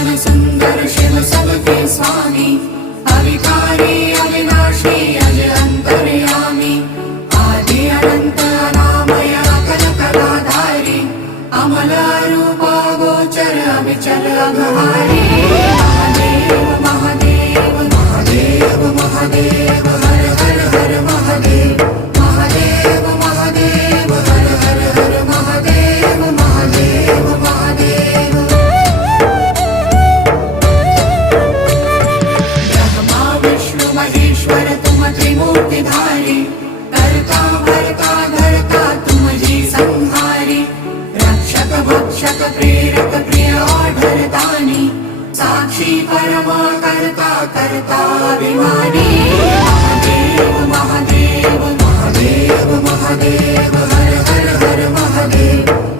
भुवन सुंदर शिव सबके स्वामी, अविकारी अविनाशी अज अंतर्यामी, आदि अनंत अनामय अकल कलाधारी, अमल रूप गोचर अविचल अघहारी। महादेव महादेव महादेव महादेव हर हर हर महादेव, महादेव महादेव हर हर हर महादेव, महादेव महादेव। ब्रह्मा विष्णु महेश्वर तुम त्रिमूर्तिधारी, कर्ता भर्ता धर्ता तुम जी संहारी, रक्षक भक्षक प्रेरक प्रिय आढरदानी, साक्षी परमा कर्ता कर्ता अभिमानी। महादेव महादेव महादेव महादेव हर हर हर महादेव।